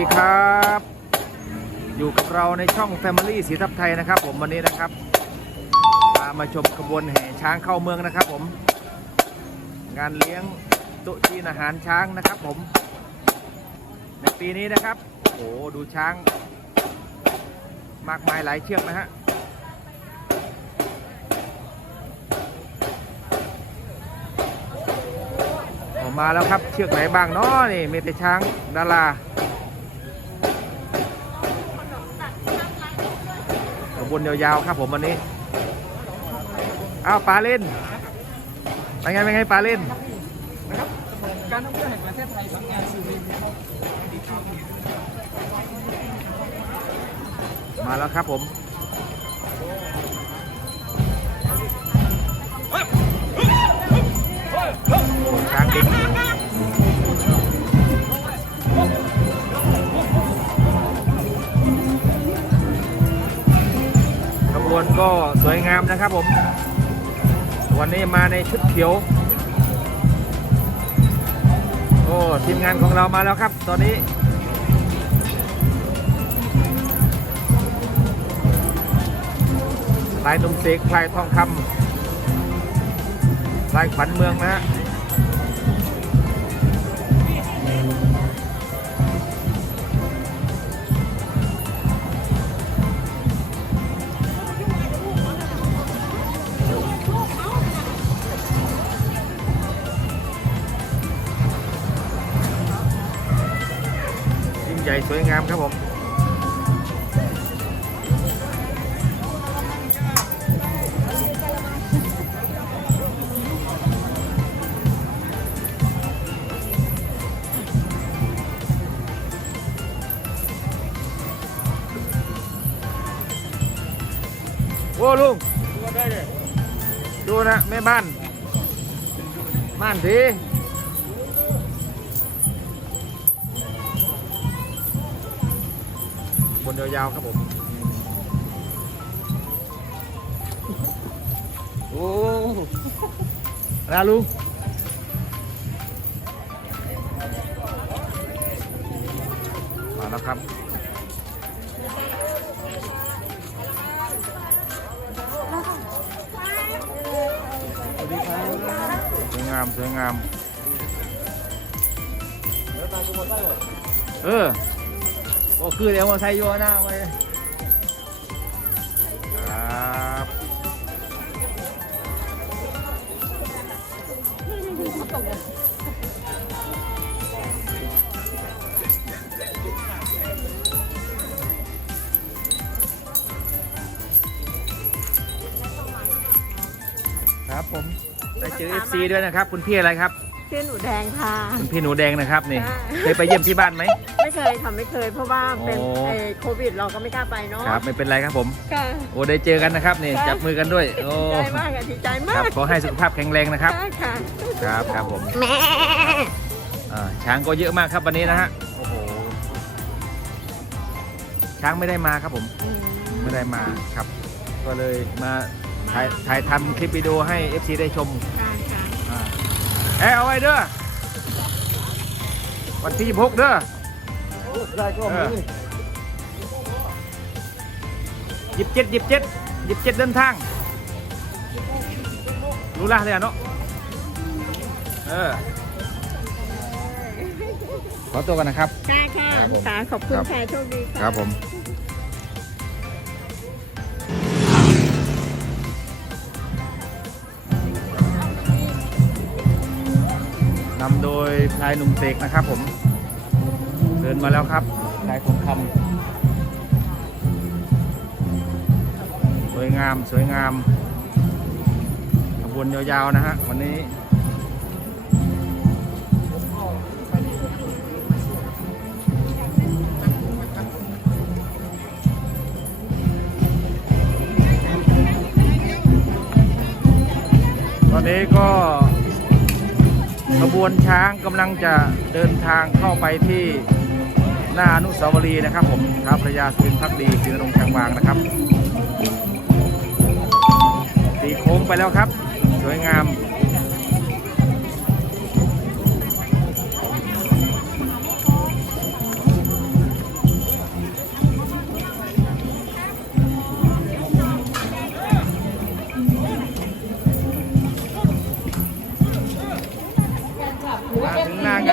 ดีครับ อยู่กับเราในช่อง Family สีทับไทยนะครับ ผมวันนี้นะครับพามาชมขบวนแห่ช้างเข้าเมืองนะครับ ผม งานเลี้ยงโต๊ะจีนอาหารช้างนะครับ ผม ในปีนี้นะครับโอ้โหดูช้าง มากมายหลายเชือกนะฮะออกมาแล้วครับเชือกไหนบ้างเนาะนี่มีแต่ช้างดารา วนยาวๆครับผมวันนี้อ้าวปลาเล่นเป็นไงเป็นไงปลาเล่นการท่องเที่ยวแห่งประเทศไทยสำงานสุรินทร์มาแล้วครับผมช้างดิ บวนก็สวยงามนะครับผม วันนี้มาในชุดเขียว โอ้ทีมงานของเรามาแล้วครับ ตอนนี้ ลายนุ่มเสกลายทองคำลายขวัญเมืองนะฮะ สวยงามครับผมโอ้ลุงดูนะแม่บ้าน บ้านที ยาวๆครับผม โอ้นาลุงมาแล้วครับสวัสดีครับสวยงาม สวยงามแล้วตาจุ๊บได้หมดเออ โอ้คือเดี๋ยวมาใช้โยหน้าไว้ครับครับผมได้เจอ FC ด้วยนะครับ คุณพี่อะไรครับ ชื่อหนูแดงค่ะ คุณพี่หนูแดงนะครับนี่ค่ะ เคยไปเยี่ยมที่บ้านไหม ไม่เคยค่ะไม่เคย เพราะว่าเป็นโอ้ ไอ้โควิดเราก็ไม่กล้าไปเนาะครับ ไม่เป็นไรครับผม ค่ะ โอ้ได้เจอกันนะครับนี่ค่ะ จับมือกันด้วย โอ้ดีใจมากค่ะดีใจคมารับกขอให้สุขภาพแข็งแรงนะครับ ค่ะค่ะ ครับครับผมแม่อ่าช้างก็เยอะมากครับวันนี้นะฮะโอ้โหช้างไม่ได้มาครับผมไม่ได้มาครับ ก็เลยมาถ่ายถ่ายทำคลิปวิดีโอให้ FC ได้ชมค่ะค่ะอ่า เอ้ยเอาไว้เด้อวันที่26เด้อได้ก็มียิบเจ็ดยิบเจ็ดยิบเจ็ดเดินทาง รู้ละเลยอะเนาะเออขอตัวกันนะครับ ค่ะค่ะค่ะขอบคุณครับค่ะโชคดีค่ะ ครับผม นำโดยพลายหนุ่มเสกนะครับผม เดินมาแล้วครับพลายทองคำสวยงามสวยงามขบวนยาวๆนะฮะวันนี้ตอนนี้ก็ ขบวนช้างกำลังจะเดินทางเข้าไปที่หน้าอนุสาวรีย์นะครับ ผมท้าพระยาสุรินทร์พักดีศรีนรงค์ช้างวางนะครับตีโค้งไปแล้วครับ สวยงาม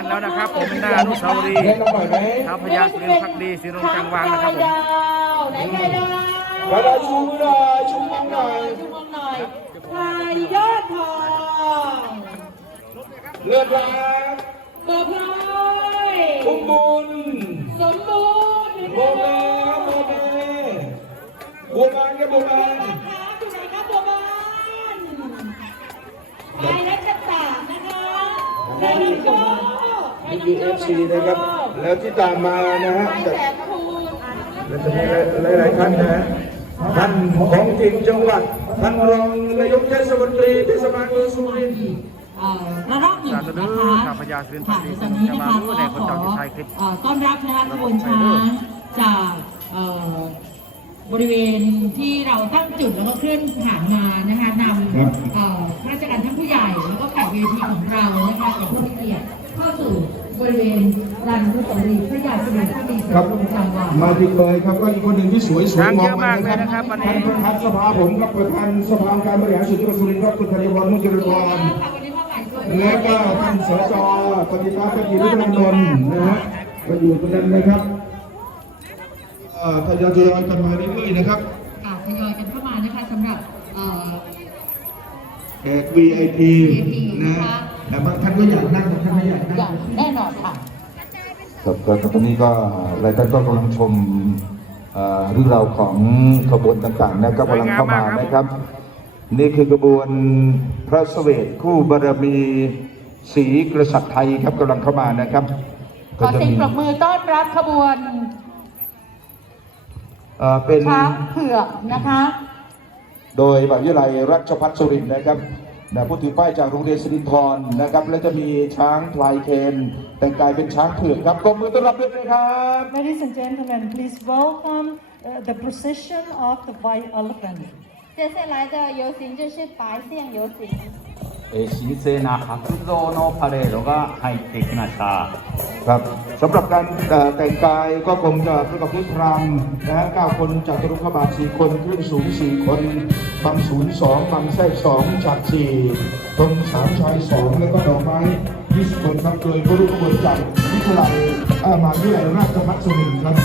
ผมหน้าอนุสาวรีย์เล่นเราหน่อยไหมท้าวพญาสุรินทร์พักดีศรีรงจังวางนะครับผมไหนใครดาวกระดาษชูมือหน่อยชูมือหน่อยชูมองหน่อยพายยอดทองเลือดรักเบอร์พลอยคุ้มบุญสมบูรณ์โบเบ้โบเบ้บัวบานกับบัวบานนะคะคุณไหนครับบัวบานพายนักจักรนะคะแล้วก็ นี่คือเอฟซีนะครับ แล้วที่ตามมานะฮะพายจากแสนคูณแล้วจะมีหลายๆท่านนะฮะท่านของจิตจังหวัดท่านรองนายกเทศมนตรีเทศบาลเมืองสุรินทร์เอ่อระลอกหนึ่งสาธุนะเด้อคะข้าพเจ้าสิรินทร์ค่ะปฏิตอนนี้นะคะสมุทรก็สาครขคนเจ้าที่อถ่ายคลิปเอ่อต้อนรับนะคะขบวนช้างจากเอ่อบริเวณที่เราตั้งจุดแล้วก็เคลื่อนผ่านมานะคะนำเอ่อข้าราชการท่านผู้ใหญ่ แล้วก็แขกเวทีของเรานะคะกับผู้มีเกียรติเข้าสู่ บริเวณลานอนุสาวรีย์พระยาสุรินทร์พักดีสครับรงจังหวัด มาถึงเลยครับก็อีกคนหนึ่งที่สวยสวยช้างมเยองอะมามากเลยนะครับวันนี้ ท่านประธานสภาผมครับประธานสภาการบริหารส่วนจังหวัดสุรินทร์ครับคุณธัญวัฒน์มุจริกรค่ะวันนี้มาหลายคนและก็ท่านสจปฏิภาณปฏิรุธนนท์นะฮะก็อยู่ตรงนั้นนะครับเอ่อทยอยทยอยกันมาเรื่อยๆนะครับค่ะทยอยกันเข้ามานะคะสำหรับเอ่อ แขก VIP นะ แต่บางท่านก็อยากนั่งบางท่านไม่อยากนั่งอย่างแน่นอนค่ะครับก็ตอนนี้ก็หลายท่านก็กำลังชมเอ่อเรื่องราวของขบวนต่างๆนะก็กำลังเข้ามานะครับ นี่คือกระบวนพระเสวทคู่บารมีสีกษัตริย์ไทยครับกำลังเข้ามานะครับขอเสียงปรบมือต้อนรับขบวนเอ่อเป็นช้างเผือกนะคะ โดยมหาวิทยาลัยราชภัฏสุรินทร์นะครับ นะผู้ถือป้ายจากโรงเรียนสิรินทรนะครับ และจะมีช้างพลายเคนแต่งกายเป็นช้างเผือกครับกมือต้อนรับด้วยนะครับ Ladies and gentlemen, please welcome uh, the procession of the white elephant. 接下来的游行就是白线游行。 えー神聖な白象のパレードが入ってきました。 ครับสำหรับการเอ่อแต่งกายก็คงจะประกอบด้วยพรามนะฮะเก้าคนจากตุรุขบาทสี่คนเครื่องสูงสี่คนบังศูนย์สองบังแท้สองจากสี่ตรงสามชายสองแล้วก็ดอกไม้ยี่สิบคนครับโดยผู้ร่วมขบวนจากวิทยาลัยเอ่อมหาวิทยาลัยราชภัฏสุรินทร์ครับ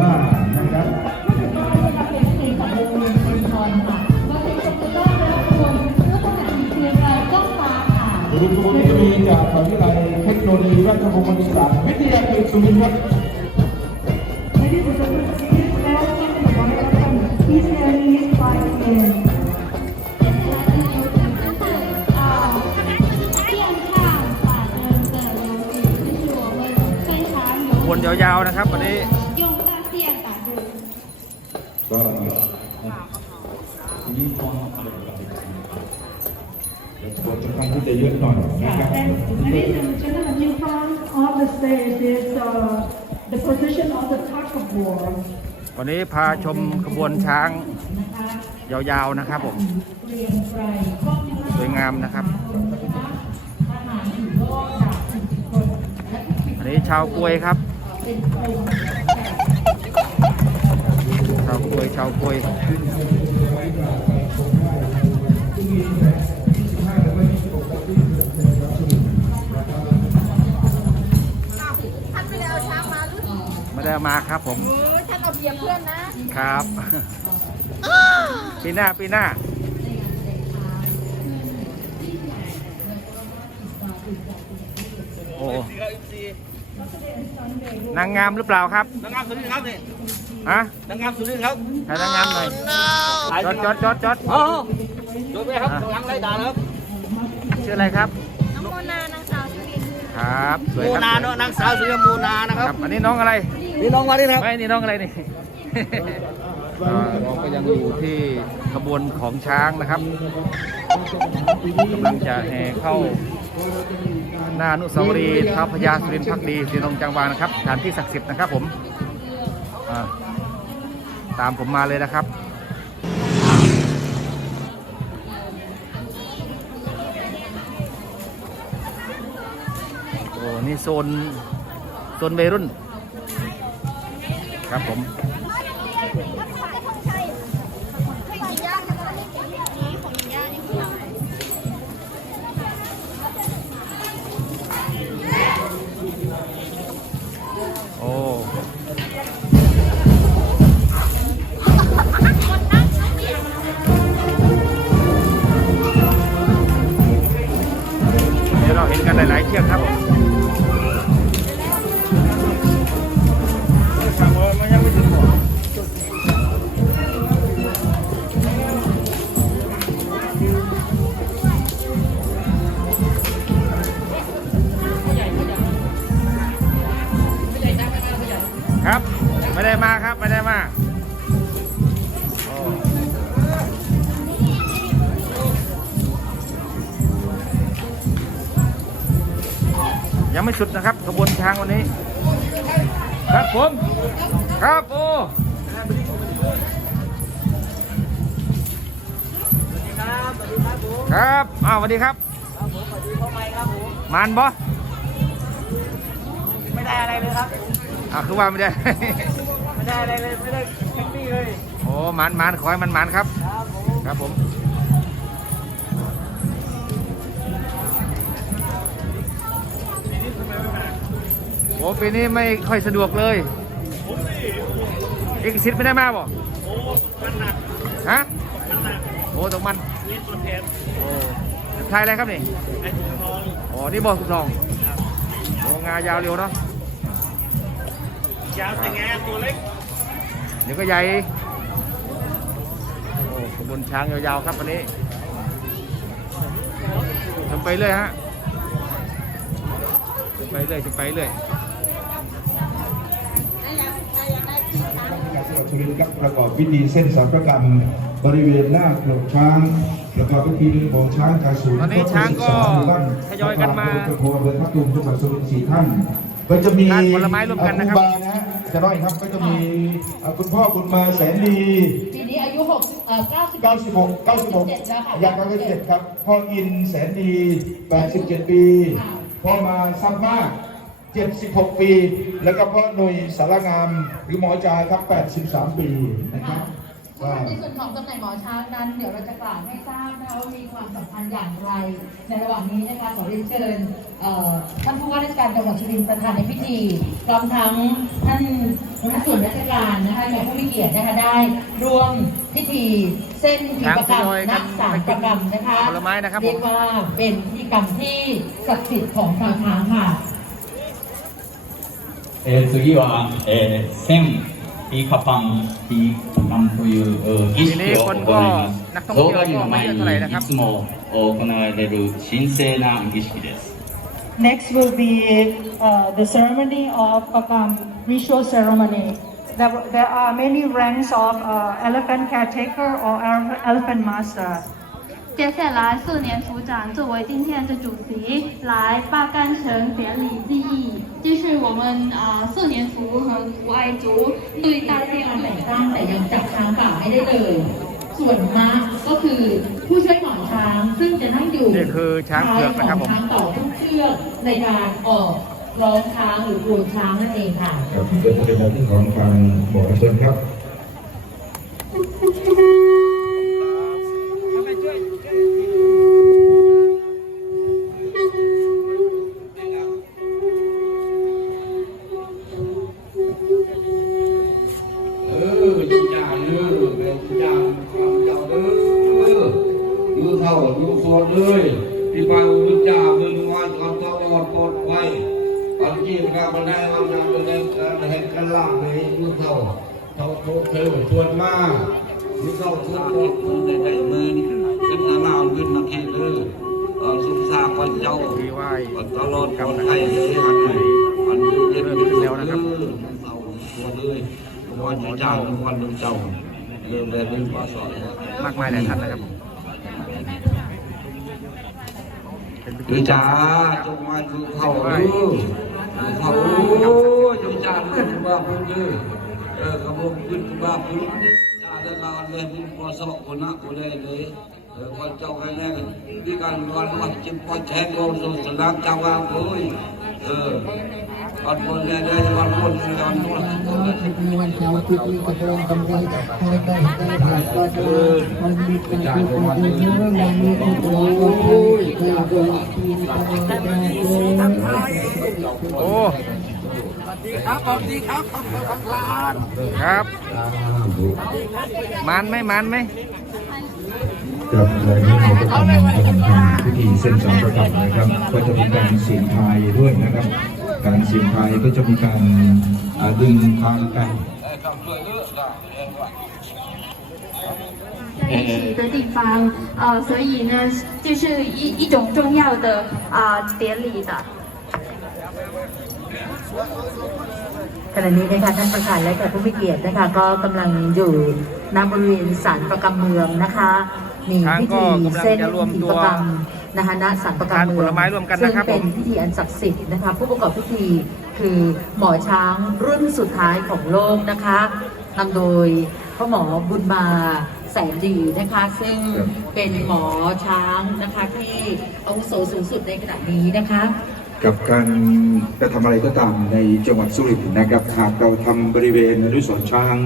ล่านะครับรุณบุญมีจากมหาวิทยาลัยเทคโนโลยีราชมงคลศาสตร์วิทยาเขตสุรินทร์ครับวนยาวๆนะครับวันนี้ ก็ขบวนจะค่อนข้างที่จะเยอะหน่อยนะครับ And ladies and gentlemen, in front of the stage is uh, the position of the tug of war. วันนี้พาชมขบวนช้าง ยาวๆนะครับผม สวยงามนะครับ อันนี้ชาวกล้วยครับ ชาวกล้วยชาวกล้วยท่านไม่ได้เอาช้างมาหรือไม่ได้มาครับผม โอ้ยท่านเอาเปรียบเพื่อนนะครับ ปีหน้าปีหน้า โอ้นางงามหรือเปล่าครับ นางงามสุรินทร์ครับนี่ ฮะนางงามสุรินทร์ครับถ่ายนางงามหน่อยจอดจอดจอดจอดอ๋อดูไปครับกำลังไล่ด่านะครับ ชื่ออะไรครับ น้องโมนานางสาวชุรินทร์คครับสวยมูครับนาเนาะนางสาวสุยมูนานะคครัรับบอันนี้น้องอะไร นี่น้องมาดิครับ ไม่นี่น้องอะไรนี่ อ่าเราก็ยังอยู่ที่ขบวนของช้างนะครับกำลังจะแห่เข้าหน้าอนุสาวรีย์ท้าวพญาสุรินทร์พักดีสีนงจังหวางนะครับสถานที่ศักดิ์สิทธิ์นะครับผมอ่า ตามผมมาเลยนะครับ โอ้ นี่โซน โซนวัยรุ่น ครับผม ครับอ้าวสวัสดีครับมานบอไม่ได้อะไรเลยครับอ่าคือว่าไม่ได้ ไม่ได้อะไรเลยไม่ได้แท็กซี่เลยโอ้หมานหมานขอให้มันหมานครับ ครับผมโอ้ปีนี้ไม่ค่อยสะดวกเลยเอกสิทธิ์ไม่ได้มาบ่ฮะโอ้ตรงมันโอ้ทายอะไรครับนี่โอ้นี่บอสุดทองโอ้งายาวเร็วเนาะ ยาวแต่แงตัวเล็ก เดี๋ยวก็ใหญ่ โอ้ขบวนช้างยาวๆครับวันนี้ทำไปเรื่อยฮะทำไปเรื่อยทำไปเรื่อยจังหวัดสุรินทร์ครับประกอบพิธีเส้นสารพระกรรม บริเวณหน้าโขลกช้างประกอบพิธีดึงโขลงช้างจากศูนย์ตอนนี้ช้างก็ทยอยกันมาพระโพธิ์อำเภอพัทลุงจังหวัดสุรินทร์สี่ท่านก็จะมีทานผลไม้ร่วมกันนะครับณบานะฮะจะน้อยครับก็จะมีเอ่อคุณพ่อคุณมาแสนดีปีนี้อายุ6เอ่อ90 96 96แล้วค่ะอยากเอาไปเจ็ดครับพ่ออินแสนดี87 ปีพ่อมาซัมมาก76 ปี แล้วก็พ่อหนุ่ยสารงามหรือหมอจายครับ 83 ปีนะครับ ในส่วนของตำแหน่งหมอช้างนั้น เดี๋ยวเราจะกล่าวให้ทราบนะคะว่ามีความสัมพันธ์อย่างไร ในระหว่างนี้นะคะขอเรียนเชิญท่านผู้ว่าราชการจังหวัดชลบุรีประธานในพิธีพร้อมทั้งท่านหัวหน้าส่วนราชการนะคะแขกผู้มีเกียรตินะคะได้ร่วมพิธีเส้นผีประกรรมนักสามประกรรมนะคะผลไม้นะครับเรียกว่าเป็นพิธีกรรมที่ศักดิ์สิทธิ์ของชาวช้างค่ะเออ次はえー千いいかぱんいい Next will be uh, the ceremony of Pakam um, ritual ceremony. There, there are many ranks of uh, elephant caretaker or elephant master. 接下来，四年组长作为今天的主席来八竿城典礼记忆，这是我们啊、呃、四年族和图爱族对大自 การ 然 แต่ 美 งตั้งแต่ยังจับช้างป่าไม่ได้เลย ส่วนม้าก็คือผู้ช่วยหมอช้าง ซึ่งจะนั่งอยู่ นี่คือช้างเผือกนะครับผม ท้ายของช้างต่อทุกเชือกในการออกร้องช้างหรือกรวนช้างนั่นเองค่ะ ครับเป็นเป็นหน้าที่ของทางหมอเชิญครับ วันจะจ้างวันหนึ่งเจ้าเริ่มได้เป็นภาษามากมายหลายท่านนะครับเป็นพิคืธีอจ้านะครับจงมาดูเขาดูเขาโอ้ยจงจ้าขึ้นบ้าพื้นเลยเออขบวนขึ้นบ้าพื้นจ้าจะนอนเลยเป็นพอสอบคนนะคนแรกเลยเออวันเจ้าแค่แรกที่การวันวันจิ้มพอแทงโดนสุดสนามจ้าวางเลยเออ วันบนเนี่ยได้วันบนเนี่ยวันบนวันเช้าทุกนี้กระโดงกำไรคอยได้ได้ผ่านก็ได้มันมีการดูการดูเรื่องมันมีตัวตัวโอ้ยเพื่อตัวทีมกำลังได้เลยโอ้ครับ มันไหมมันไหมครับและนี่เราก็กำลังจะทำการพิธีเส้นสารประกรรมนะครับ ก็จะมีการเสียงทายด้วยนะครับ การเสียงทายก็จะมีการอ่าดึงทางกัน 在一起的地方，呃，所以呢，就是一一种重要的啊、典礼的。 ขณะนี้นะคะท่านประธานและแขกผู้มีเกียรตินะคะ ก็กำลังอยู่ณบริเวณศาลประกำเมืองนะคะมี ช้าง พิ ก็ ธี กำลัง เส้น จะรวม พิธี ตัว ประกรรม นะคะณศาลประกำเมืองทานผลไม้ร่วมกันซึ่งนะครับเป็นผมพิธีอันศักดิ์สิทธิ์นะคะผู้ประกอบพิธีคือหมอช้างรุ่นสุดท้ายของโลกนะคะนำโดยพ่อหมอบุญมาแสนดีนะคะ ซึ่งเป็นหมอช้างนะคะที่อาวุโสสูงสุดในขณะนี้นะคะกับการกระทำอะไรก็ตามในจังหวัดสุรินทร์นะครับหากเราทำบริเวณอนุสรณ์ช้าง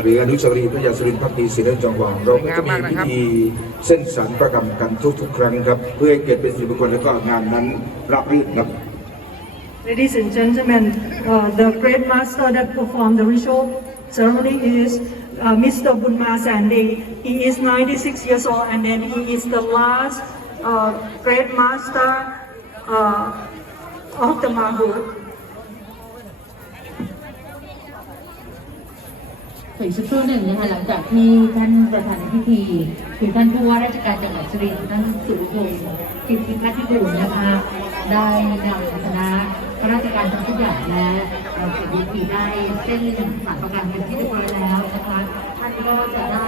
หรืออนุสาวรีย์พระยาสุรินทร์พักดีศรีราจังหวัดเราก็จะมีพิธีเส้นสารประกรรมกันทุกๆ ครั้งครับ เพื่อให้เกิดเป็นสิริมงคลและก็งานนั้นรับรื่นครับ Ladies and gentlemen, uh, the great master that performed the ritual ceremony is uh, Mr. Bunma Sande. He is 96 years old and then he is the last uh, great master uh, of the Mahout อีกสักครู่หนึ่งนะคะหลังจากที่ท่านประธานในพิธีคือท่านผู้ว่าราชการจังหวัดสุรินทร์ท่านสุริพงศ์กิตติพัฒน์พิบูลนะคะ ได้นำคณะข้าราชการทั้งทุกอย่างและเอ่อสิทธิได้เส้นสารประกันเป็นที่เรียบร้อยแล้วนะคะท่านก็จะได้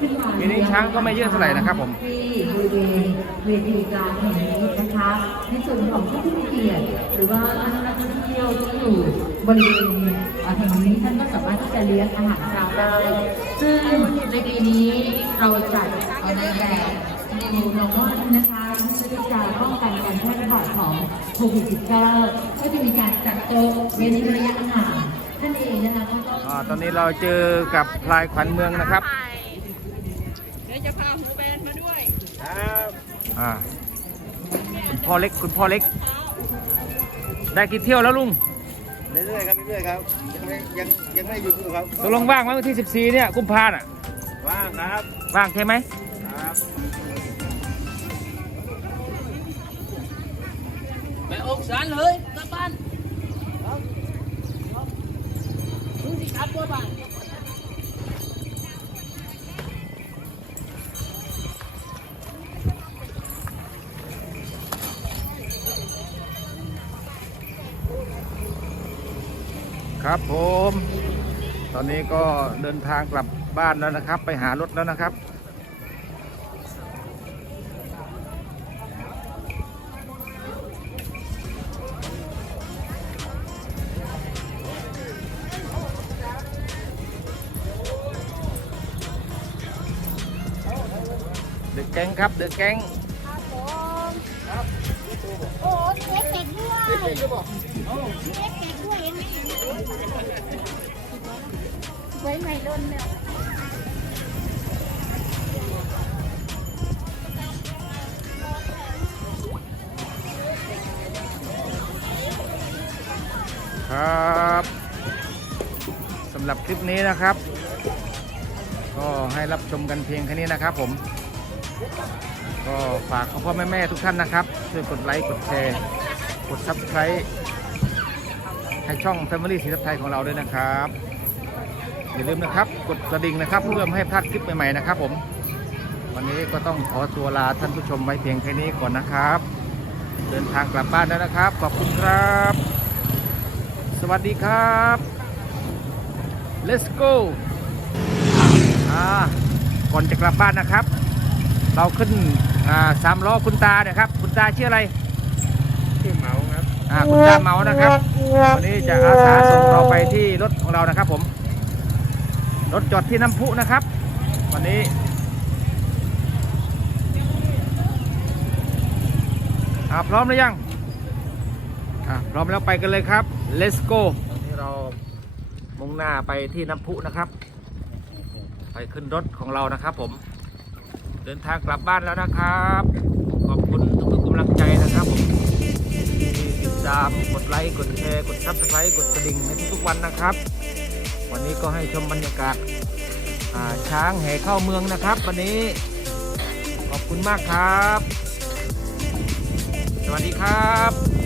ขึ้นมาปีนี้ช้างก็ไม่เยอะเท่าไหร่นะครับผมที่บริเวณเวทีกลางแห่งนี้นะคะ ในส่วนของผู้มีเกียรติหรือว่านักท่องเที่ยวที่อยู่ บริเวณแห่งนี้ท่านก็สามารถที่จะเลี้ยงอาหารเช้าได้ ซึ่งในปีนี้เราจัดในแบบนิวโนมอนนะคะเพื่อที่จะป้องกันการแพร่ระบาดของโควิด -19 ก็จะมีการจัดโต๊ะเว้นระยะห่างท่านเองนะคะก็ต้องอ่าตอนนี้เราเจอกับพลายขวัญเมืองนะครับเดี๋ยวจะพาหูแบนมาด้วยอ่าคุณพ่อเล็กคุณพ่อเล็ก ได้กี่เที่ยวแล้วลุง เรื่อยๆครับเรื่อยๆครับยังไม่ยังยังไม่หยุดอยู่ครับตกลงว่างไหมวันที่ 14 เนี่ยกุมภาน่ะ ว่างครับว่างใช่ไหมครับไปอกสารเลยกลับบ้านมึงสิกลับตัวบ้าน ครับผม ตอนนี้ก็เดินทางกลับบ้านแล้วนะครับ ไปหารถแล้วนะครับ เดอะแก๊งครับ เดอะแก๊งครับผม ครับ โอ้เล็กเด็กด้วยเล็กเด็กด้วยเห็นไหม ว้ไม่ล้นแล้วครับสำหรับคลิปนี้นะครับ ก็ให้รับชมกันเพียงแค่นี้นะครับผม ก็ฝากพ่อพ่อแม่แม่ทุกท่านนะครับ ช่วยกดไลค์กดแชร์กด Subscribe ให้ช่อง Family สีทับไทยของเราด้วยนะครับ อย่าลืมนะครับ กดกระดิ่งนะครับ เพื่อไม่ให้พลาดคลิปใหม่ๆนะครับ ผม วันนี้ก็ต้องขอตัวลาท่านผู้ชมไว้เพียงแค่นี้ก่อนนะครับ เดินทางกลับบ้านแล้วนะครับ ขอบคุณครับ สวัสดีครับ let's go อ่าก่อนจะกลับบ้านนะครับ เราขึ้นอ่าสามล้อคุณตาเนี่ยครับ คุณตาชื่ออะไรชื่อเหมาครับอ่าคุณตาเหมานะครับ วันนี้จะอาสาส่งเราไปที่รถของเรานะครับผม รถจอดที่น้ำพุนะครับ วันนี้ อ่าพร้อมหรือยัง อ่าพร้อมแล้วไปกันเลยครับ let's go วันนี้เรามุ่งหน้าไปที่น้ำพุนะครับ ไปขึ้นรถของเรานะครับผม เดินทางกลับบ้านแล้วนะครับ ขอบคุณทุกๆกำลังใจนะครับผมติดตามกดไลค์ กดแชร์ กดซับสไครต์กดกระดิ่งในทุกๆวันนะครับ วันนี้ก็ให้ชมบรรยากาศาช้างแห่เข้าเมืองนะครับ วันนี้ ขอบคุณมากครับ สวัสดีครับ